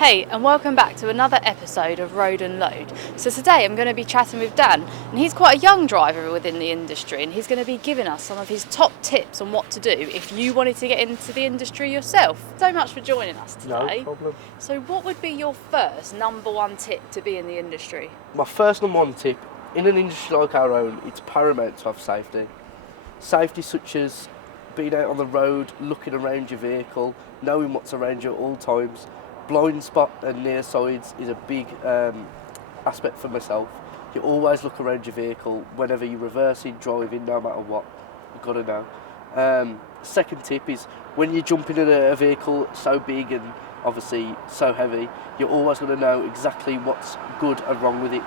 Hey, and welcome back to another episode of Road and Load. So today I'm going to be chatting with Dan, and he's quite a young driver within the industry, and he's going to be giving us some of his top tips on what to do if you wanted to get into the industry yourself. So much for joining us today. No problem. So what would be your first number one tip to be in the industry? My first number one tip, in an industry like our own, it's paramount to have safety. Safety such as being out on the road, looking around your vehicle, knowing what's around you at all times. Blind spot and near sides is a big aspect for myself. You always look around your vehicle whenever you're reversing, driving, no matter what. You've got to know. Second tip is when you're jumping in a vehicle so big and obviously so heavy, you're always going to know exactly what's good and wrong with it.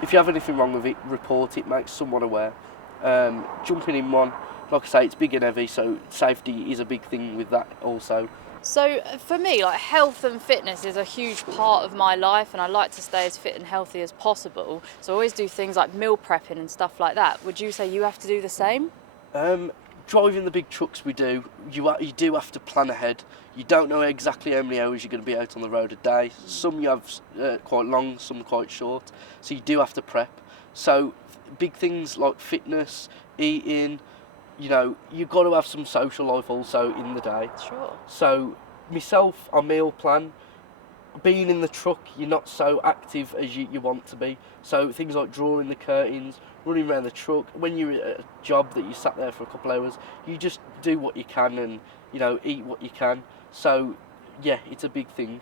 If you have anything wrong with it, report it, make someone aware. Jumping in one, like I say, it's big and heavy, so safety is a big thing with that also. So for me, like, health and fitness is a huge part of my life, and I like to stay as fit and healthy as possible. So I always do things like meal prepping and stuff like that. Would you say you have to do the same? Driving the big trucks we do, you do have to plan ahead. You don't know exactly how many hours you're going to be out on the road a day. Some you have quite long, some quite short. So you do have to prep. So big things like fitness, eating, you know, you've got to have some social life also in the day. Sure. So myself, I meal plan. Being in the truck, you're not so active as you want to be. So things like drawing the curtains, running around the truck. When you're at a job that you sat there for a couple of hours, you just do what you can and, you know, eat what you can. So yeah, it's a big thing.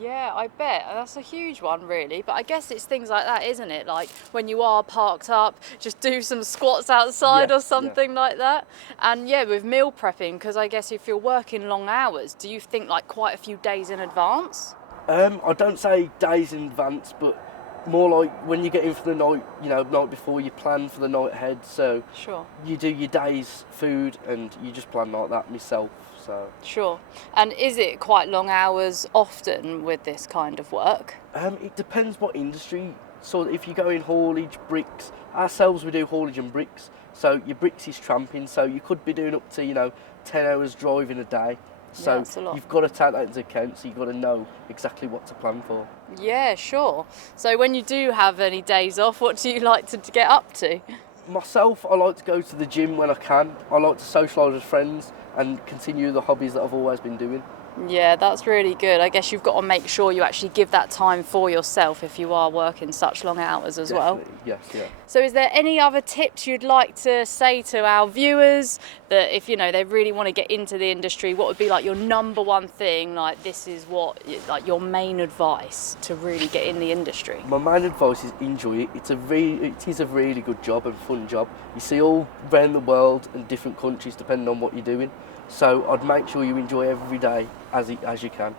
Yeah, I bet. That's a huge one, really. But I guess it's things like that, isn't it? Like when you are parked up, just do some squats outside or something like that. And yeah, with meal prepping, because I guess if you're working long hours, do you think like quite a few days in advance? I don't say days in advance, but more like when you get in for the night, you know, night before, you plan for the night ahead. So Sure. you do your day's food and you just plan like that myself. So Sure. And is it quite long hours often with this kind of work? it depends what industry. So if you go in haulage, bricks, ourselves we do haulage and bricks. So your bricks is tramping. So you could be doing up to 10 hours driving a day. So that's a lot. you've got to take that into account. So you've got to know exactly what to plan for. Yeah, sure. So when you do have any days off, what do you like to get up to? Myself, I like to go to the gym when I can. I like to socialise with friends and continue the hobbies that I've always been doing. Yeah, that's really good. I guess you've got to make sure you actually give that time for yourself if you are working such long hours as well. Yes, yeah. So is there any other tips you'd like to say to our viewers that if, they really want to get into the industry, what would be like your number one thing, like this is what, like your main advice to really get in the industry? My main advice is enjoy it. It is a really good job and fun job. You see all around the world and different countries depending on what you're doing. So I'd make sure you enjoy every day as you can.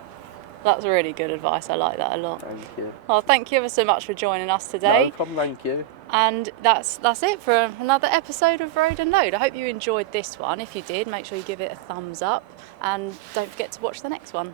That's really good advice. I like that a lot. Thank you. Well, thank you ever so much for joining us today. No problem, thank you. And that's it for another episode of Road and Load. I hope you enjoyed this one. If you did, make sure you give it a thumbs up and don't forget to watch the next one.